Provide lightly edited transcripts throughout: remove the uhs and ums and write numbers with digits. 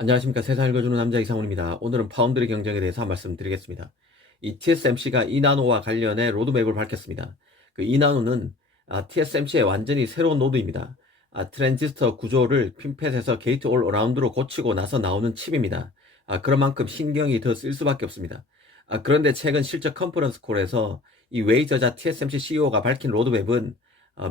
안녕하십니까. 세상을 읽어주는 남자 이상훈입니다. 오늘은 파운드리 경쟁에 대해서 한 말씀 드리겠습니다. 이 TSMC가 이나노와 관련해 로드맵을 밝혔습니다. 그 이나노는 TSMC의 완전히 새로운 노드입니다. 트랜지스터 구조를 핀펫에서 게이트 올 어라운드로 고치고 나서 나오는 칩입니다. 그런 만큼 신경이 더 쓸 수밖에 없습니다. 그런데 최근 실적 컨퍼런스 콜에서 이 웨이 저자 TSMC CEO가 밝힌 로드맵은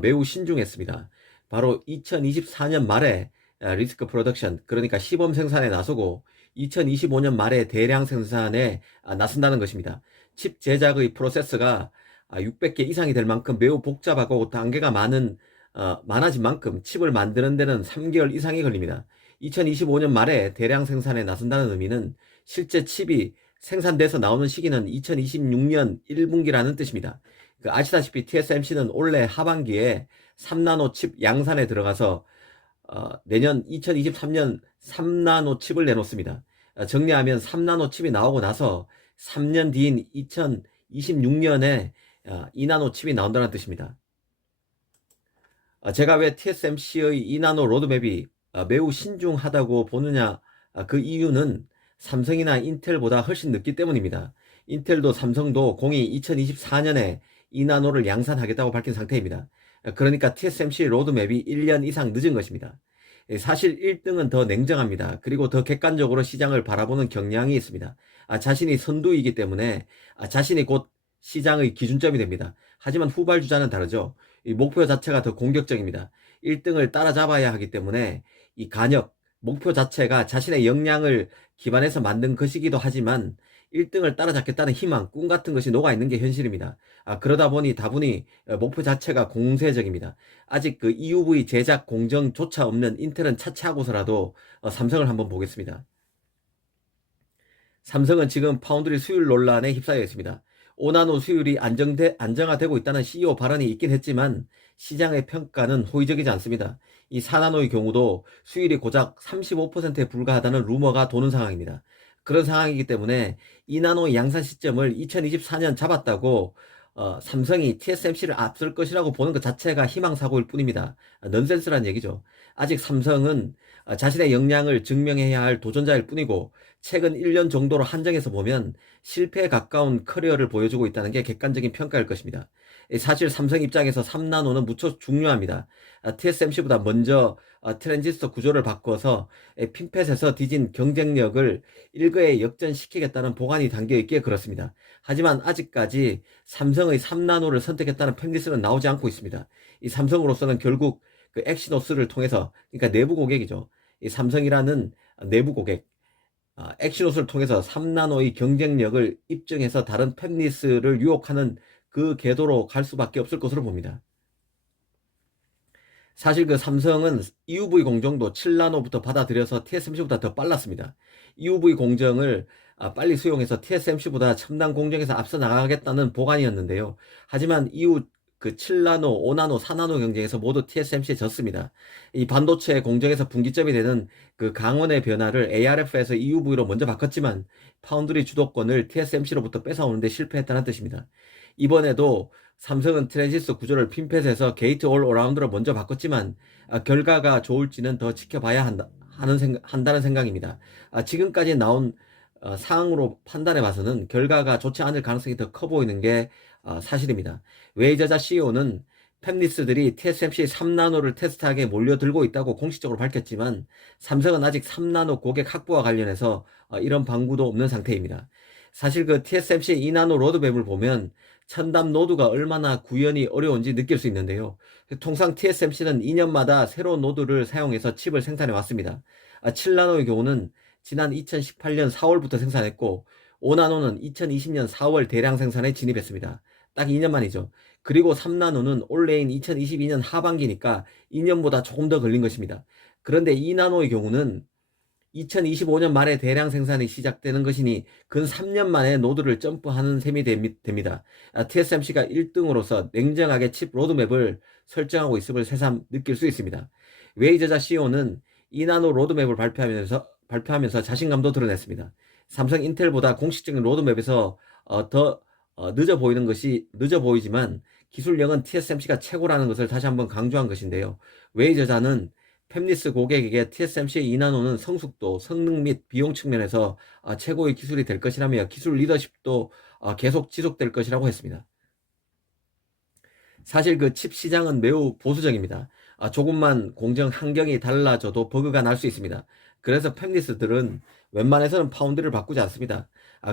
매우 신중했습니다. 바로 2024년 말에 리스크 프로덕션, 그러니까 시범 생산에 나서고 2025년 말에 대량 생산에 나선다는 것입니다. 칩 제작의 프로세스가 600개 이상이 될 만큼 매우 복잡하고 단계가 많아진 만큼 칩을 만드는 데는 3개월 이상이 걸립니다. 2025년 말에 대량 생산에 나선다는 의미는 실제 칩이 생산돼서 나오는 시기는 2026년 1분기라는 뜻입니다. 아시다시피 TSMC는 올해 하반기에 3나노 칩 양산에 들어가서 내년 2023년 3나노 칩을 내놓습니다. 정리하면 3나노 칩이 나오고 나서 3년 뒤인 2026년에 2나노 칩이 나온다는 뜻입니다. 제가 왜 TSMC의 2나노 로드맵이 매우 신중하다고 보느냐, 그 이유는 삼성이나 인텔보다 훨씬 늦기 때문입니다. 인텔도 삼성도 공이 2024년에 2나노를 양산하겠다고 밝힌 상태입니다. 그러니까 TSMC 로드맵이 1년 이상 늦은 것입니다. 사실 1등은 더 냉정합니다. 그리고 더 객관적으로 시장을 바라보는 경향이 있습니다. 자신이 선두이기 때문에 자신이 곧 시장의 기준점이 됩니다. 하지만 후발주자는 다르죠. 이 목표 자체가 더 공격적입니다. 1등을 따라잡아야 하기 때문에 이 간역, 목표 자체가 자신의 역량을 기반해서 만든 것이기도 하지만 1등을 따라잡겠다는 희망, 꿈 같은 것이 녹아있는 게 현실입니다. 그러다 보니 다분히 목표 자체가 공세적입니다. 아직 그 EUV 제작 공정조차 없는 인텔은 차치하고서라도 삼성을 한번 보겠습니다. 삼성은 지금 파운드리 수율 논란에 휩싸여 있습니다. 5나노 수율이 안정화되고 있다는 CEO 발언이 있긴 했지만 시장의 평가는 호의적이지 않습니다. 이 4나노의 경우도 수율이 고작 35%에 불과하다는 루머가 도는 상황입니다. 그런 상황이기 때문에 2나노 양산 시점을 2024년 잡았다고 삼성이 TSMC를 앞설 것이라고 보는 것 자체가 희망사고일 뿐입니다. 넌센스란 얘기죠. 아직 삼성은 자신의 역량을 증명해야 할 도전자일 뿐이고 최근 1년 정도로 한정해서 보면 실패에 가까운 커리어를 보여주고 있다는 게 객관적인 평가일 것입니다. 사실 삼성 입장에서 3나노는 무척 중요합니다. TSMC보다 먼저 트랜지스터 구조를 바꿔서 핀펫에서 뒤진 경쟁력을 일거에 역전시키겠다는 보관이 담겨있기에 그렇습니다. 하지만 아직까지 삼성의 3나노를 선택했다는 팬리스트는 나오지 않고 있습니다. 이 삼성으로서는 결국 그 엑시노스를 통해서, 그러니까 내부 고객이죠. 이 삼성이라는 내부 고객, 엑시노스를 통해서 3나노의 경쟁력을 입증해서 다른 팬리스를 유혹하는 그 궤도로 갈 수밖에 없을 것으로 봅니다. 사실 그 삼성은 EUV 공정도 7나노부터 받아들여서 TSMC보다 더 빨랐습니다. EUV 공정을 빨리 수용해서 TSMC보다 첨단 공정에서 앞서 나가겠다는 보관이었는데요. 하지만 이후 그 7나노, 5나노, 4나노 경쟁에서 모두 TSMC에 졌습니다. 이 반도체 공정에서 분기점이 되는 그 강원의 변화를 ARF에서 EUV로 먼저 바꿨지만 파운드리 주도권을 TSMC로부터 뺏어오는데 실패했다는 뜻입니다. 이번에도 삼성은 트랜지스터 구조를 핀펫에서 게이트 올 어라운드로 먼저 바꿨지만 결과가 좋을지는 더 지켜봐야 한다는 생각입니다. 지금까지 나온 사항으로 판단해 봐서는 결과가 좋지 않을 가능성이 더 커 보이는 게 사실입니다. 웨이저자 CEO는 팹리스들이 TSMC 3나노를 테스트하게 몰려들고 있다고 공식적으로 밝혔지만 삼성은 아직 3나노 고객 확보와 관련해서 이런 방구도 없는 상태입니다. 사실 그 TSMC 2나노 로드맵을 보면 첨단 노드가 얼마나 구현이 어려운지 느낄 수 있는데요. 통상 TSMC는 2년마다 새로운 노드를 사용해서 칩을 생산해 왔습니다. 7나노의 경우는 지난 2018년 4월부터 생산했고 5나노는 2020년 4월 대량 생산에 진입했습니다. 딱 2년 만이죠. 그리고 3나노는 올해인 2022년 하반기니까 2년보다 조금 더 걸린 것입니다. 그런데 2나노의 경우는 2025년 말에 대량 생산이 시작되는 것이니 근 3년 만에 노드를 점프하는 셈이 됩니다. TSMC가 1등으로서 냉정하게 칩 로드맵을 설정하고 있음을 새삼 느낄 수 있습니다. 웨이저자 CEO는 2나노 로드맵을 발표하면서 자신감도 드러냈습니다. 삼성 인텔보다 공식적인 로드맵에서 더 늦어 보이지만 기술력은 TSMC가 최고라는 것을 다시 한번 강조한 것인데요. 웨이저자는 팹리스 고객에게 TSMC 2나노는 성숙도, 성능 및 비용 측면에서 최고의 기술이 될 것이라며 기술 리더십도 계속 지속될 것이라고 했습니다. 사실 그 칩 시장은 매우 보수적입니다. 조금만 공정 환경이 달라져도 버그가 날 수 있습니다. 그래서 팹리스들은 웬만해서는 파운드를 바꾸지 않습니다.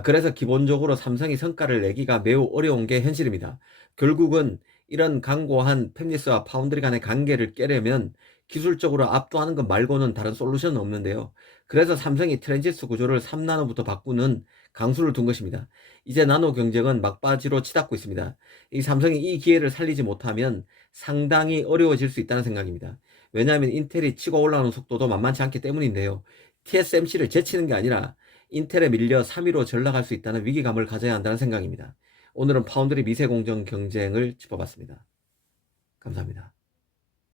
그래서 기본적으로 삼성이 성과를 내기가 매우 어려운 게 현실입니다. 결국은 이런 강고한 팹리스와 파운드리 간의 관계를 깨려면 기술적으로 압도하는 것 말고는 다른 솔루션은 없는데요. 그래서 삼성이 트랜지스터 구조를 3나노부터 바꾸는 강수를 둔 것입니다. 이제 나노 경쟁은 막바지로 치닫고 있습니다. 이 삼성이 이 기회를 살리지 못하면 상당히 어려워질 수 있다는 생각입니다. 왜냐하면 인텔이 치고 올라오는 속도도 만만치 않기 때문인데요. TSMC를 제치는 게 아니라 인텔에 밀려 3위로 전락할 수 있다는 위기감을 가져야 한다는 생각입니다. 오늘은 파운드리 미세 공정 경쟁을 짚어봤습니다. 감사합니다.